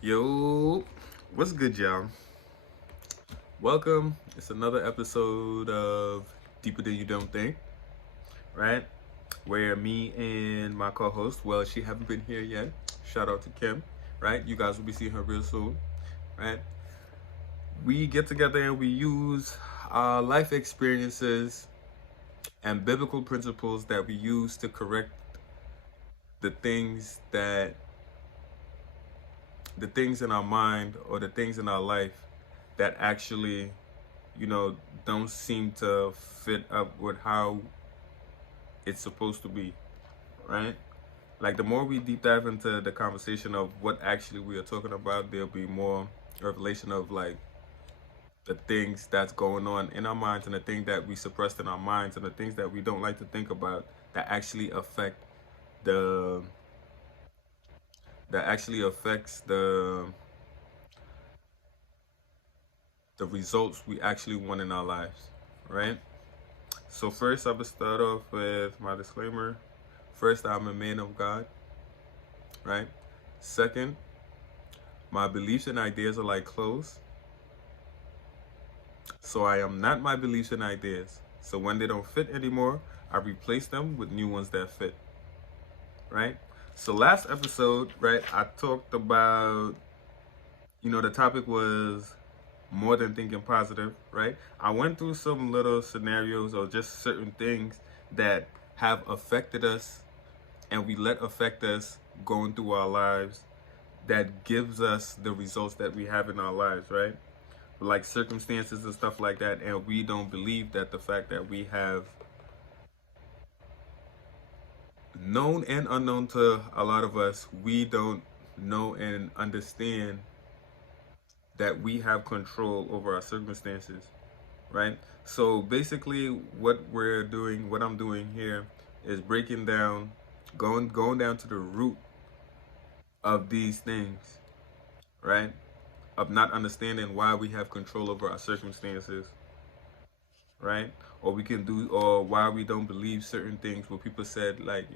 Yo, what's good, y'all? Welcome. It's another episode of Deeper Than You Don't Think, right? Where me and my co-host, well, she haven't been here yet. Shout out to Kim, right? You guys will be seeing her real soon, right? We get together and we use our life experiences and biblical principles that we use to correct the things that the things in our mind or the things in our life that actually you know, don't seem to fit up with how it's supposed to be, right? Like the more we deep dive into the conversation of what actually we are talking about, there'll be more revelation of like the things that's going on in our minds and the things that we suppressed in our minds and the things that we don't like to think about that actually affect the that actually affects the results we actually want in our lives, right? So first I will start off with my disclaimer. First, I'm a man of God, right? Second, my beliefs and ideas are like clothes. So I am not my beliefs and ideas. So when they don't fit anymore, I replace them with new ones that fit, right? So last episode, right, I talked about, the topic was more than thinking positive, right? I went through some little scenarios or just certain things that have affected us and we let affect us going through our lives that gives us the results that we have in our lives, right? Like circumstances and stuff like that, and we don't believe that the fact that we have known and unknown to a lot of us, we don't know and understand that we have control over our circumstances, right? So basically what I'm doing here is breaking down, going down to the root of these things, right? Of not understanding why we have control over our circumstances, right? Or we can do, or why we don't believe certain things. What people said, like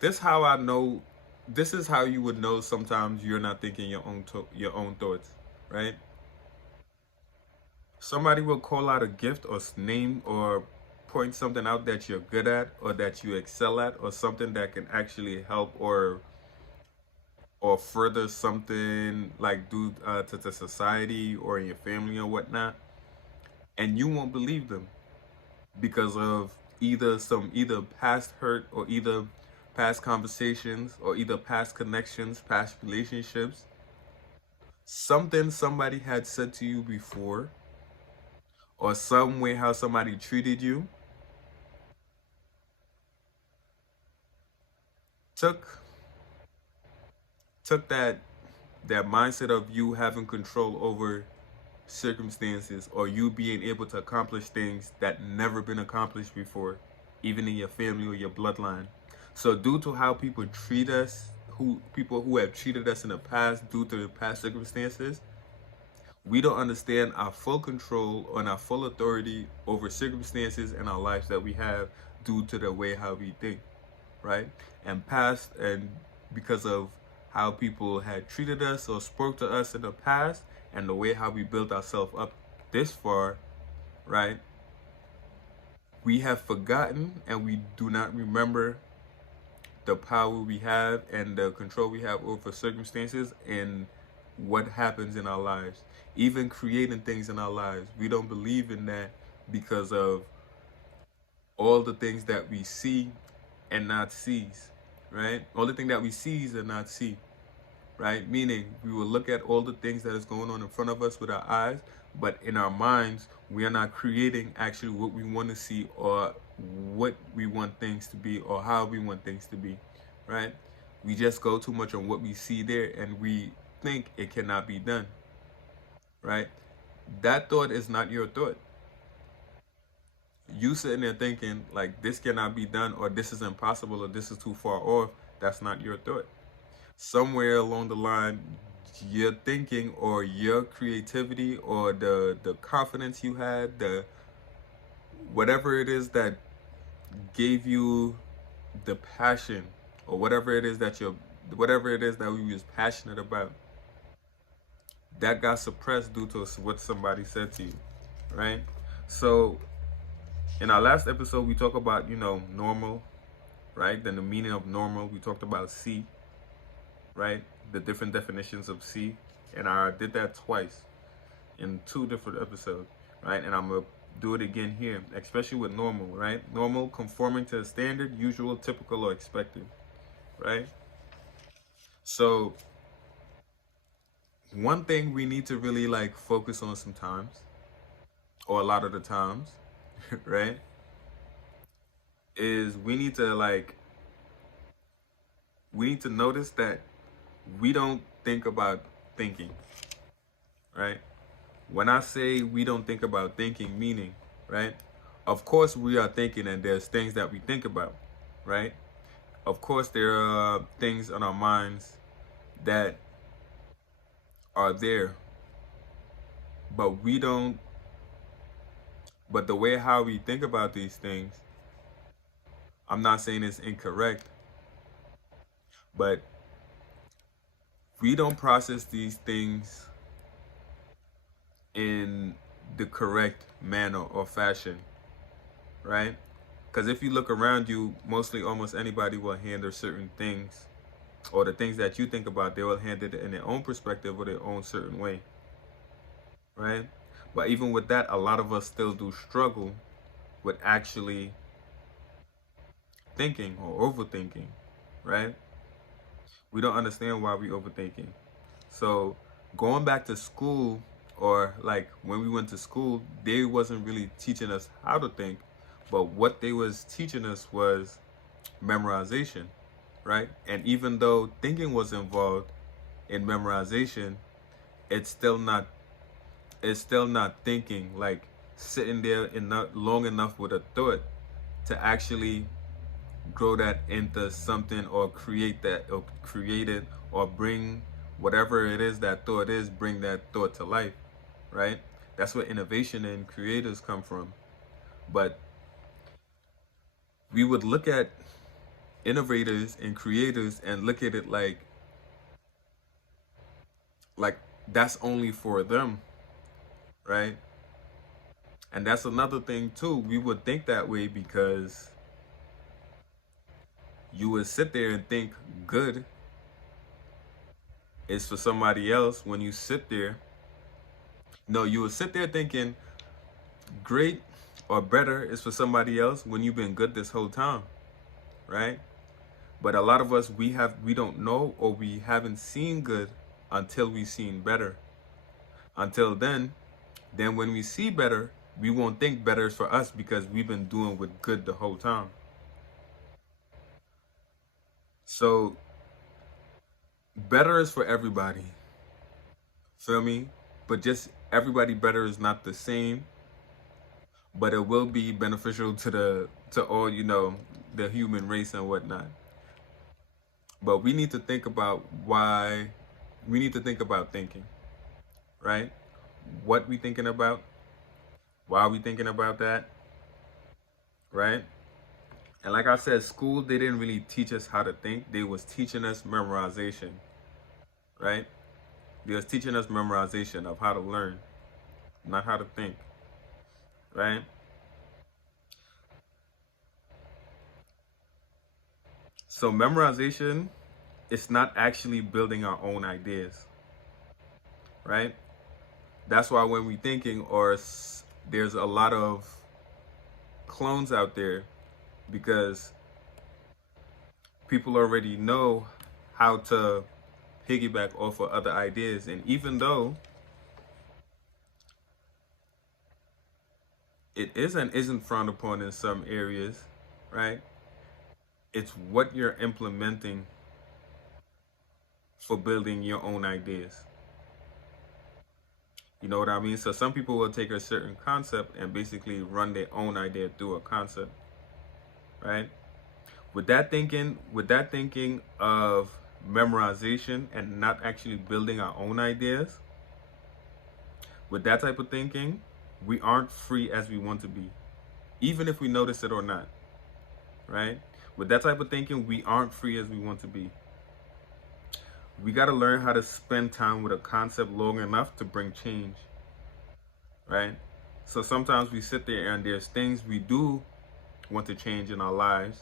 this. How I know, this is how you would know sometimes you're not thinking your own thoughts, right? Somebody will call out a gift or name or point something out that you're good at or that you excel at or something that can actually help or further something like do to the society or in your family or whatnot, and you won't believe them because of either past hurt or either past conversations or either past connections, past relationships, something somebody had said to you before, or some way how somebody treated you took took that mindset of you having control over circumstances or you being able to accomplish things that never been accomplished before, even in your family or your bloodline. So due to how people treat us, who have treated us in the past due to past circumstances, we don't understand our full control and our full authority over circumstances and our lives that we have due to the way how we think, right? And because of how people had treated us or spoke to us in the past and the way how we built ourselves up this far, right? We have forgotten and we do not remember the power we have and the control we have over circumstances and what happens in our lives, even creating things in our lives. We don't believe in that because of all the things that we see and not sees, right? All the things that we sees and not see, right? Meaning we will look at all the things that is going on in front of us with our eyes, but in our minds, we are not creating actually what we want to see or what we want things to be or how we want things to be, right? We just go too much on what we see there and we think it cannot be done, right? That thought is not your thought. You sitting there thinking like this cannot be done or this is impossible or this is too far off, that's not your thought. Somewhere along the line, your thinking or your creativity or the confidence you had, the whatever it is that gave you the passion or whatever it is that whatever it is that we was passionate about, that got suppressed due to what somebody said to you, right? So in our last episode, we talked about, normal, right? Then the meaning of normal. We talked about C, right? The different definitions of C. And I did that twice in 2 different episodes, right? And I'm going to do it again here, especially with normal, right? Normal, conforming to the standard, usual, typical, or expected, right? So one thing we need to really like focus on sometimes, or a lot of the times, right, is we need to notice that we don't think about thinking, right? When I say we don't think about thinking, meaning, right, of course we are thinking, and there's things that we think about, right? Of course there are things on our minds that are there, but we don't, but the way how we think about these things, I'm not saying it's incorrect, but we don't process these things in the correct manner or fashion, right? Because if you look around you, mostly almost anybody will handle certain things, or the things that you think about, they will handle it in their own perspective or their own certain way, right? But even with that, a lot of us still do struggle with actually thinking or overthinking, right? We don't understand why we overthinking. So going back to school, or like when we went to school, they wasn't really teaching us how to think, but what they was teaching us was memorization, right? And even though thinking was involved in memorization, it's still not thinking, like sitting there enough long enough with a thought to actually grow that into something, or create it, or bring whatever it is that thought is, bring that thought to life, right? That's where innovation and creators come from. But we would look at innovators and creators and look at it like that's only for them, right? And that's another thing too. We would think that way because you would sit there and think good is for somebody else. When you sit there, no, you would sit there thinking great or better is for somebody else when you've been good this whole time, right? But a lot of us, we don't know, or we haven't seen good until we've seen better. Until then when we see better, we won't think better is for us because we've been doing with good the whole time. So better is for everybody, feel me? But just everybody better is not the same, but it will be beneficial to all, the human race and whatnot. But we need to think about why we need to think about thinking, right? What we thinking about, why are we thinking about that, right? And like I said, school, they didn't really teach us how to think. They was teaching us memorization, right? They was teaching us memorization of how to learn, not how to think, right? So memorization, it's not actually building our own ideas, right? That's why when we thinking, there's a lot of clones out there, because people already know how to piggyback off of other ideas. And even though it is and isn't frowned upon in some areas, right? It's what you're implementing for building your own ideas. You know what I mean? So some people will take a certain concept and basically run their own idea through a concept, right? With that thinking of memorization and not actually building our own ideas, with that type of thinking, we aren't free as we want to be, even if we notice it or not, right? With that type of thinking, we aren't free as we want to be. We got to learn how to spend time with a concept long enough to bring change, right? So sometimes we sit there and there's things we do want to change in our lives,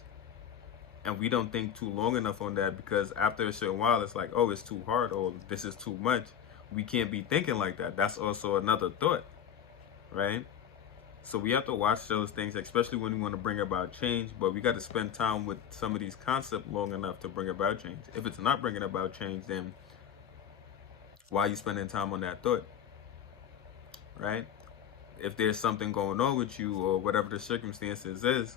and we don't think too long enough on that, because after a certain while it's like, oh, it's too hard, or this is too much. We can't be thinking like that. That's also another thought, right? So we have to watch those things, especially when we want to bring about change. But we got to spend time with some of these concepts long enough to bring about change. If it's not bringing about change, then why are you spending time on that thought, right? If there's something going on with you or whatever the circumstances is,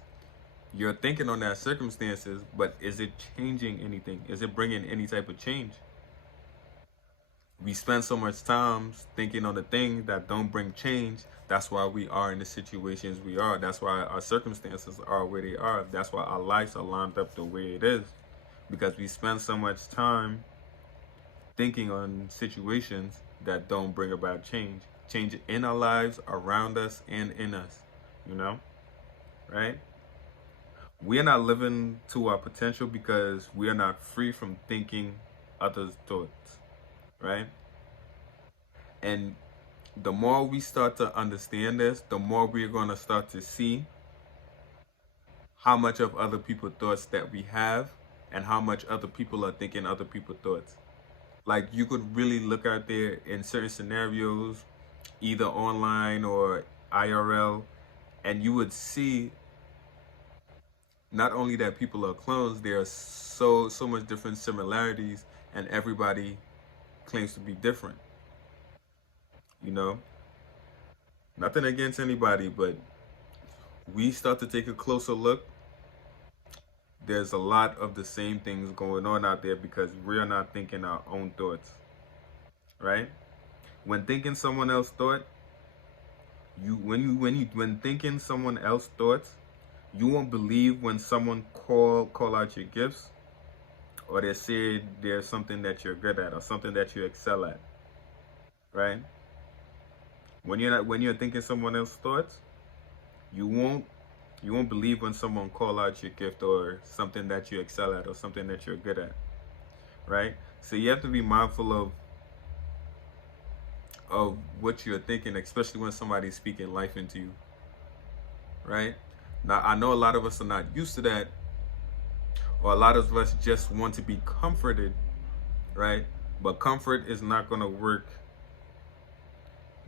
you're thinking on that circumstances, but is it changing anything? Is it bringing any type of change? We spend so much time thinking on the things that don't bring change. That's why we are in the situations we are. That's why our circumstances are where they are. That's why our lives are lined up the way it is, because we spend so much time thinking on situations that don't bring about change in our lives, around us, and in us, you know, right? We are not living to our potential because we are not free from thinking others' thoughts, right? And the more we start to understand this, the more we're going to start to see how much of other people's thoughts that we have, and how much other people are thinking other people's thoughts. Like, you could really look out there in certain scenarios, either online or IRL, and you would see not only that people are clones, there are so much different similarities, and everybody claims to be different. You know, nothing against anybody, but we start to take a closer look. There's a lot of the same things going on out there because we're not thinking our own thoughts, right? When thinking someone else's thought, when thinking someone else's thoughts, you won't believe when someone call out your gifts, or they say there's something that you're good at or something that you excel at, right? When you're thinking someone else's thoughts, you won't believe when someone call out your gift or something that you excel at or something that you're good at, right? So you have to be mindful of what you're thinking, especially when somebody's speaking life into you, right? Now, I know a lot of us are not used to that, or a lot of us just want to be comforted, right? But comfort is not going to work.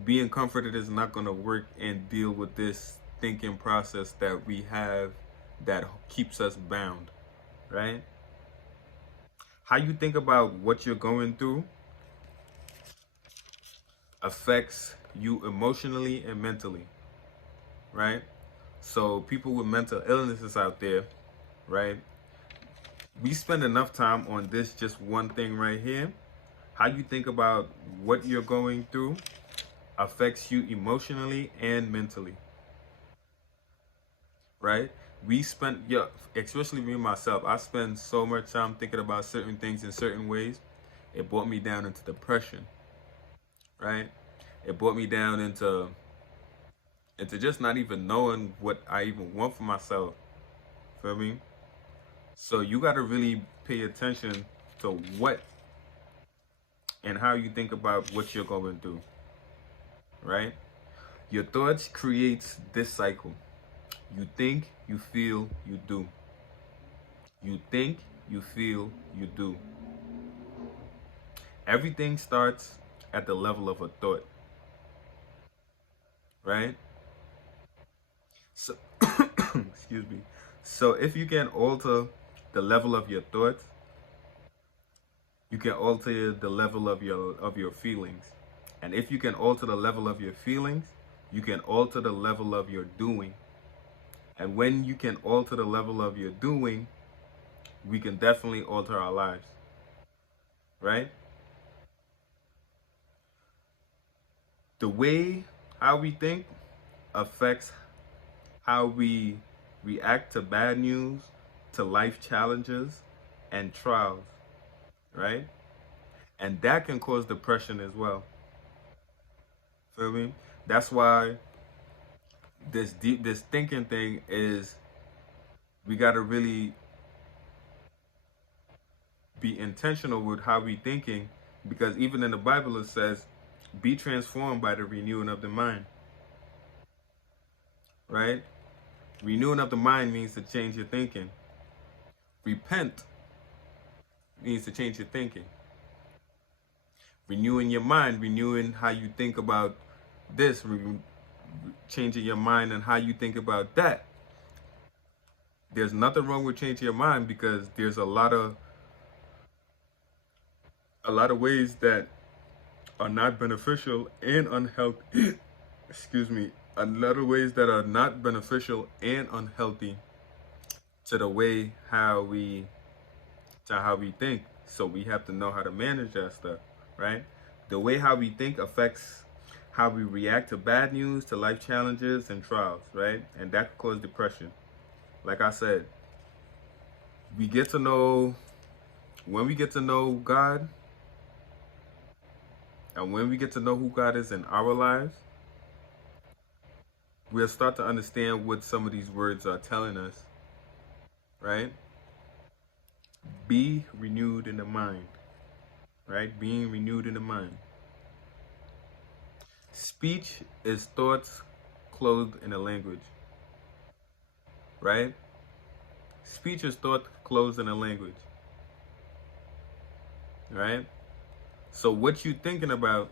Being comforted is not going to work and deal with this thinking process that we have that keeps us bound, right? How you think about what you're going through affects you emotionally and mentally, right? So people with mental illnesses out there, right? We spend enough time on this just one thing right here. How you think about what you're going through affects you emotionally and mentally, right? We spend, yeah, especially me myself, I spend so much time thinking about certain things in certain ways. It brought me down into depression, right? It brought me down into just not even knowing what I even want for myself. Feel me? So you got to really pay attention to what and how you think about what you're going through, right? Your thoughts creates this cycle. You think, you feel, you do. You think, you feel, you do. Everything starts at the level of a thought, right? So, excuse me. So if you can alter the level of your thoughts, you can alter the level of your feelings. And if you can alter the level of your feelings, you can alter the level of your doing. And when you can alter the level of your doing, we can definitely alter our lives, right? The way how we think affects how we react to bad news, to life challenges and trials, right? And that can cause depression as well. Feel me? That's why this thinking thing is, we got to really be intentional with how we thinking, because even in the Bible it says, be transformed by the renewing of the mind, right? Renewing of the mind means to change your thinking. Repent means to change your thinking. Renewing your mind, renewing how you think about this, changing your mind and how you think about that. There's nothing wrong with changing your mind, because there's a lot of ways that are not beneficial and unhealthy. Excuse me. A lot of ways that are not beneficial and unhealthy to the way how we think. So we have to know how to manage that stuff, right? The way how we think affects how we react to bad news, to life challenges and trials, right? And that could cause depression. Like I said, when we get to know God, and when we get to know who God is in our lives, we'll start to understand what some of these words are telling us, right? Be renewed in the mind, right? Being renewed in the mind. Speech is thoughts clothed in a language, right? Speech is thought clothed in a language, right? So what you're thinking about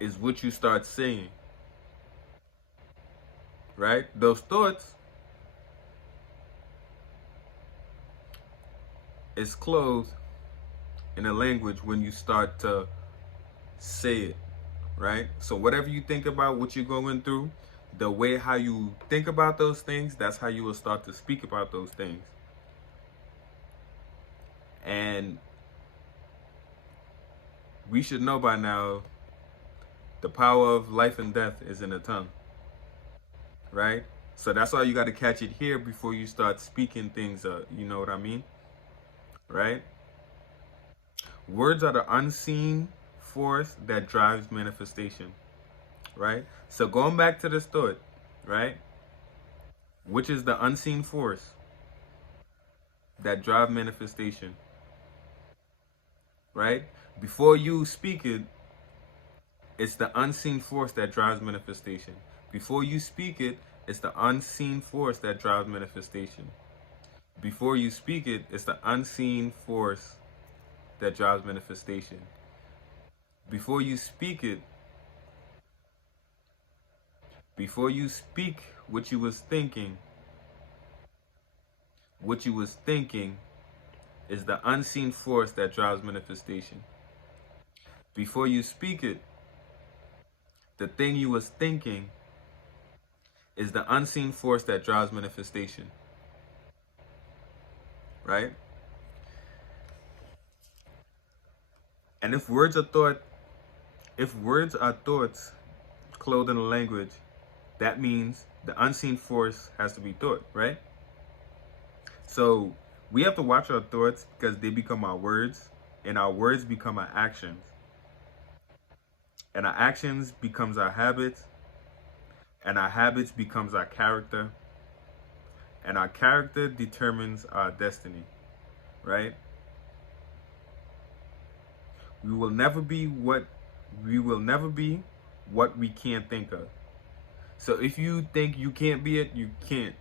is what you start saying, right? Those thoughts is clothed in a language when you start to say it, right? So whatever you think about, what you're going through, the way how you think about those things, that's how you will start to speak about those things. And we should know by now, the power of life and death is in the tongue, right? So that's why you got to catch it here before you start speaking things up. You know what I mean? Right? Words are the unseen force that drives manifestation, right? So going back to this thought, right? Which is the unseen force that drives manifestation, right? Before you speak it, it's the unseen force that drives manifestation. Before you speak it, it's the unseen force that drives manifestation. Before you speak it, it's the unseen force that drives manifestation. Before you speak it, before you speak what you was thinking is the unseen force that drives manifestation. Before you speak it, the thing you was thinking is the unseen force that drives manifestation, right? And if words are thoughts clothed in a language, that means the unseen force has to be thought, right? So we have to watch our thoughts, because they become our words, and our words become our actions. And our actions becomes our habits, and our habits becomes our character, and our character determines our destiny, right? We will never be what we can't think of. So if you think you can't be it, you can't.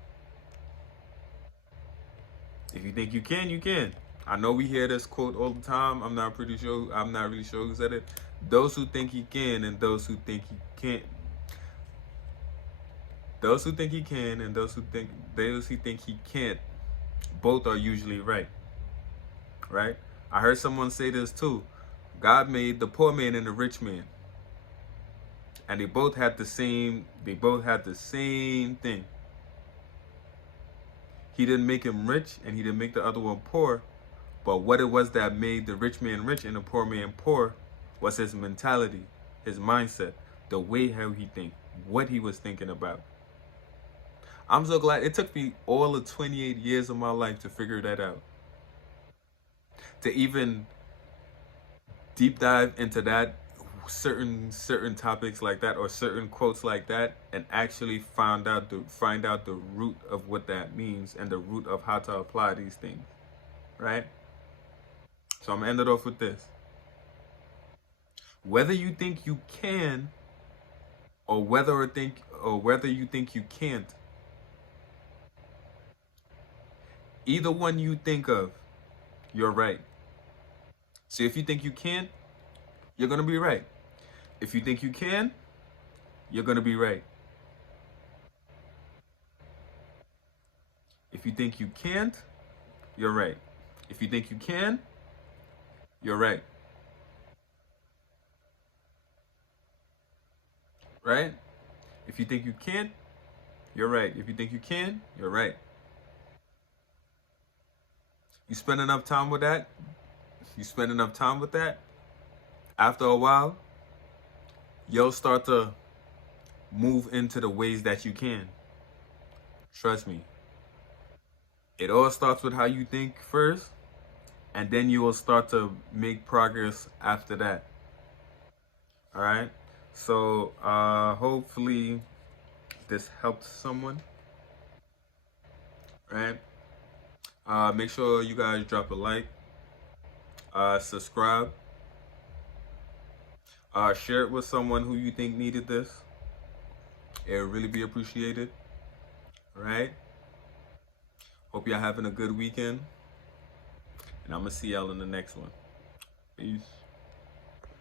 If you think you can, you can. I know we hear this quote all the time. I'm not really sure who said it. Those who think he can and those who think he can't. Those who think he can and those who think he can't, both are usually right. Right? I heard someone say this too. God made the poor man and the rich man, and they both had the same thing. He didn't make him rich and he didn't make the other one poor, but what it was that made the rich man rich and the poor man poor was his mentality, his mindset, the way how he think, what he was thinking about. I'm so glad it took me all of 28 years of my life to figure that out, to even deep dive into that certain topics like that, or certain quotes like that, and actually find out the root of what that means and the root of how to apply these things, right? So I'm gonna end it off with this. Whether you think you can, or whether you think you can't, either one you think of, you're right. So if you think you can't, you're gonna be right. If you think you can, you're gonna be right. If you think you can't, you're right. If you think you can, you're right. Right? If you think you can't, you're right. If you think you can, you're right. You spend enough time with that, you spend enough time with that, after a while, you'll start to move into the ways that you can. Trust me. It all starts with how you think first, and then you will start to make progress after that. All right? So, hopefully this helped someone, right? Make sure you guys drop a like, subscribe, share it with someone who you think needed this. It would really be appreciated. All right? Hope y'all having a good weekend. And I'm going to see y'all in the next one. Peace.